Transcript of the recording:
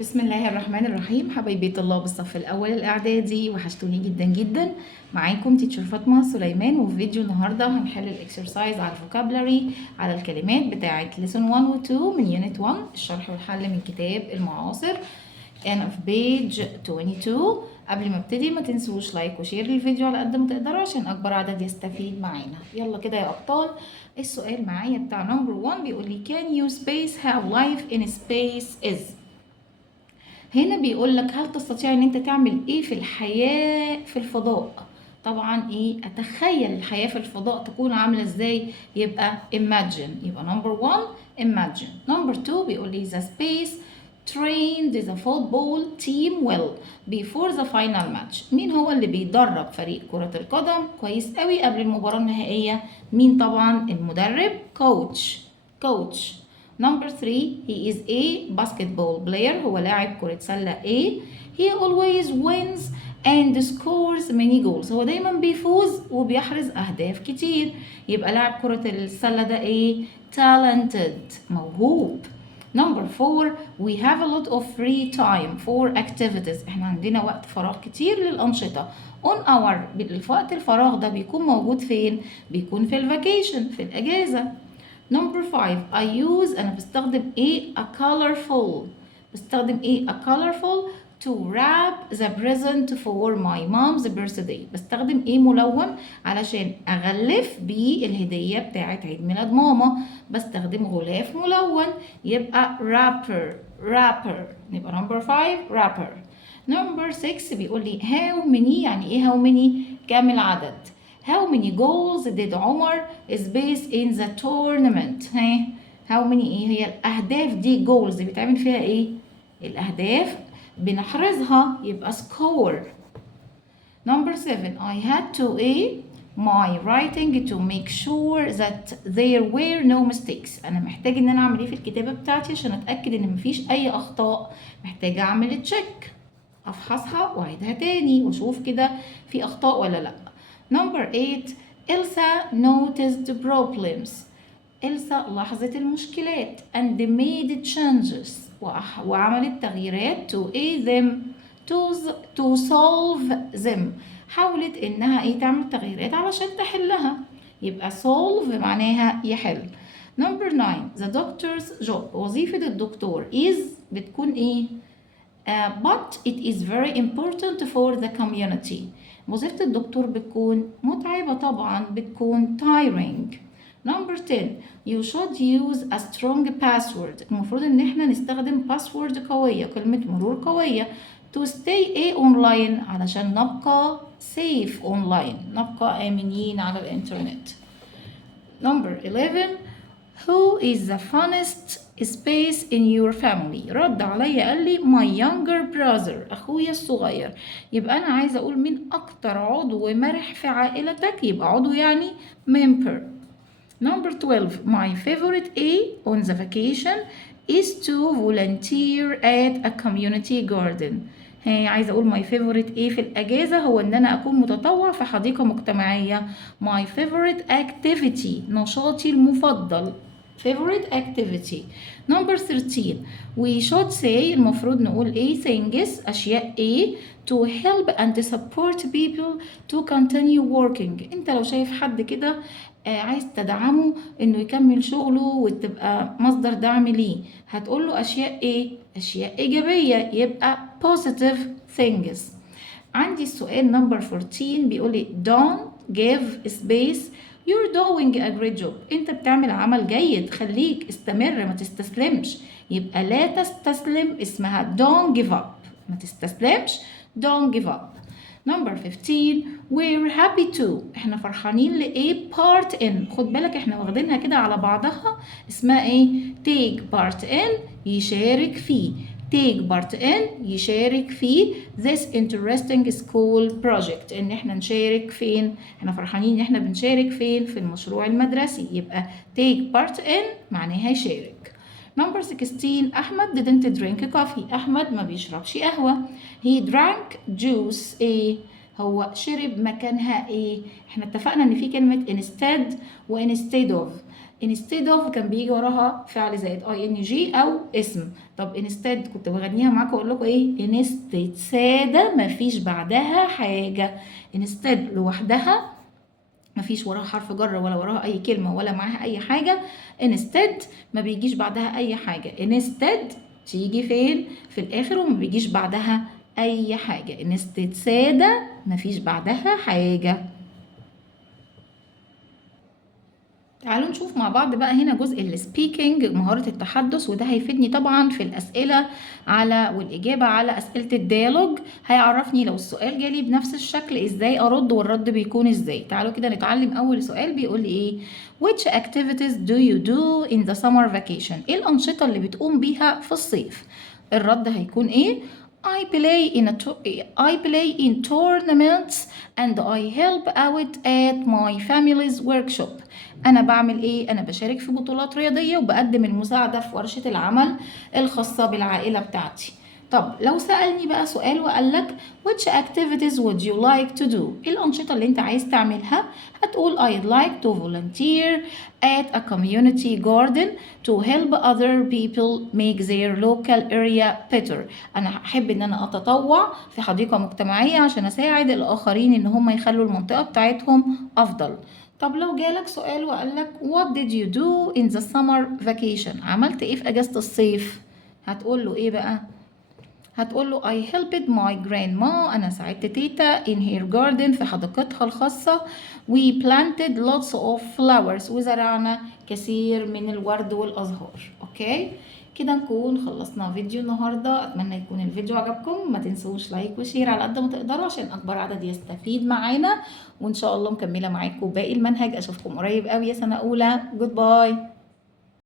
بسم الله الرحمن الرحيم. حبايبي طلاب الصف الأول الإعدادي، وحشتوني جدا جدا. معاكم تيتشر فاطمة سليمان، وفي فيديو النهاردة هنحل الإكسرسايز على الفوكابلري، على الكلمات بتاعة lesson 1 و 2 من يونت 1، الشرح والحل من كتاب المعاصر and of page 22. قبل ما ابتدي ما تنسوش لايك وشير للفيديو على قد ما تقدروا عشان أكبر عدد يستفيد معانا. يلا كده يا أبطال. السؤال معايا بتاع نمبر 1 بيقول لي can you space have life in space is. هنا بيقول لك هل تستطيع ان انت تعمل ايه في الحياة في الفضاء؟ طبعا ايه، اتخيل الحياة في الفضاء تكون عاملة ازاي، يبقى imagine. يبقى number 1 imagine. number 2 بيقول لي the space trained the football team well before the final match. مين هو اللي بيدرب فريق كرة القدم كويس قوي قبل المباراة النهائية؟ مين؟ طبعا المدرب، coach. Number 3 he is a basketball player. هو لاعب كرة سلة. A he always wins and scores many goals. هو دايما بيفوز وبيحرز أهداف كتير. يبقى لاعب كرة السلة ده ايه؟ talented، موهوب. Number 4 we have a lot of free time for activities. احنا عندنا وقت فراغ كتير للأنشطة. on our وقت الفراغ ده بيكون موجود فين؟ بيكون في الفاكيشن، في الأجازة. Number 5 I use، أنا بستخدم إيه؟ a colorful. بستخدم إيه؟ a colorful to wrap the present for my mom's birthday. بستخدم إيه؟ ملون علشان أغلف بيه الهدية بتاعت عيد ميلاد ماما. بستخدم غلاف ملون، يبقى wrapper. يبقى number 5 wrapper. Number 6 بيقول لي how many. يعني إيه how many؟ كام العدد. How many goals did عمر space in the tournament؟ how many ايه هي الأهداف دي؟ goals بيتعمل فيها ايه؟ الأهداف بنحرزها، يبقى score. Number 7 I had to my writing to make sure that there were no mistakes. أنا محتاج إن أنا أعمل إيه في الكتابة بتاعتي عشان أتأكد إن مفيش أي أخطاء. محتاجة أعمل تشيك، أفحصها وأعيدها تاني وأشوف كده في أخطاء ولا لأ. Number 8 Elsa noticed problems. إلسا لاحظت المشكلات and made changes وعملت تغييرات to aid them to solve them. حاولت إنها تعمل تغييرات علشان تحلها، يبقى solve معناها يحل. Number 9 the doctor's job. وظيفة الدكتور is بتكون but it is very important for the community. وظيفة الدكتور بتكون متعبة طبعا، بتكون tiring. Number 10 you should use a strong password. المفروض ان احنا نستخدم password قوية، كلمة مرور قوية to stay online علشان نبقى safe online، نبقى آمنين على الإنترنت. Number 11 who is the funnest space in your family. رد عليا قال لي my younger brother، أخويا الصغير. يبقى أنا عايزة أقول مين أكتر عضو مرح في عائلتك، يبقى عضو يعني member. Number 12 my favorite on the vacation is to volunteer at a community garden. عايزة أقول my favorite في الأجازة هو إن أنا أكون متطوع في حديقة مجتمعية. my favorite activity نشاطي المفضل، favorite activity. Number 13 we should say المفروض نقول things أشياء to help and support people to continue working. انت لو شايف حد كده عايز تدعمه انه يكمل شغله وتبقى مصدر دعم ليه، هتقول له اشياء اشياء ايجابيه، يبقى positive things. عندي السؤال نمبر 14 بيقول لي don't give space you're doing a great job. انت بتعمل عمل جيد، خليك استمر ما تستسلمش. يبقى لا تستسلم اسمها don't give up، ما تستسلمش don't give up. Number 15 we're happy to. احنا فرحانين part in. خد بالك احنا واخدينها كده على بعضها، اسمها take part in يشارك فيه. take part in يشارك فيه this interesting school project. ان احنا نشارك فين؟ احنا فرحانين ان احنا بنشارك فين؟ في المشروع المدرسي. يبقى take part in معناها يشارك. Number 16 أحمد didn't drink coffee. أحمد ما بيشربش قهوة. he drank juice. هو شرب مكانها احنا اتفقنا ان في كلمة instead و instead of. instead of كان بيجي وراها فعل زائد ing او اسم. طب instead كنت بغنيها معاكم واقول لكم ايه؟ instead سادة مفيش بعدها حاجة. instead لوحدها مفيش وراها حرف جر ولا وراها اي كلمة ولا معاها اي حاجة. instead ما بيجيش بعدها اي حاجة. instead تيجي فين؟ في الاخر وما بيجيش بعدها اي حاجة. instead سادة مفيش بعدها حاجة. تعالوا نشوف مع بعض بقى هنا جزء السبيكنج، مهارة التحدث، وده هيفيدني طبعا في الأسئلة والإجابة على أسئلة الديالوج. هيعرفني لو السؤال جالي بنفس الشكل إزاي أرد والرد بيكون إزاي. تعالوا كده نتعلم. أول سؤال بيقول لي إيه؟ Which activities do you do in the summer vacation؟ إيه الأنشطة اللي بتقوم بيها في الصيف؟ الرد هيكون إيه؟ I play in tournaments and I help out at my family's workshop. أنا بعمل إيه؟ أنا بشارك في بطولات رياضية وبقدم المساعدة في ورشة العمل الخاصة بالعائلة بتاعتي. طب لو سألني بقى سؤال وقال لك which activities would you like to do؟ إيه الأنشطة اللي أنت عايز تعملها؟ هتقول I'd like to volunteer at a community garden to help other people make their local area better. أنا أحب إن أنا أتطوع في حديقة مجتمعية عشان أساعد الآخرين إن هم يخلوا المنطقة بتاعتهم أفضل. طب لو جالك سؤال وقالك what did you do in the summer vacation؟ عملت إيه في أجازة الصيف؟ هتقول له إيه بقى؟ هتقول له I helped my grandma. أنا ساعدت تيتا in her garden في حديقتها الخاصة. We planted lots of flowers. وزرعنا كثير من الورد والأزهار. أوكي؟ كده نكون خلصنا فيديو النهاردة. أتمنى يكون الفيديو عجبكم. ما تنسوش لايك وشير على قد ما تقدروا عشان أكبر عدد يستفيد معانا. وإن شاء الله مكملة معاكم باقي المنهج. أشوفكم قريب قوي يا سنة أولى. جود باي.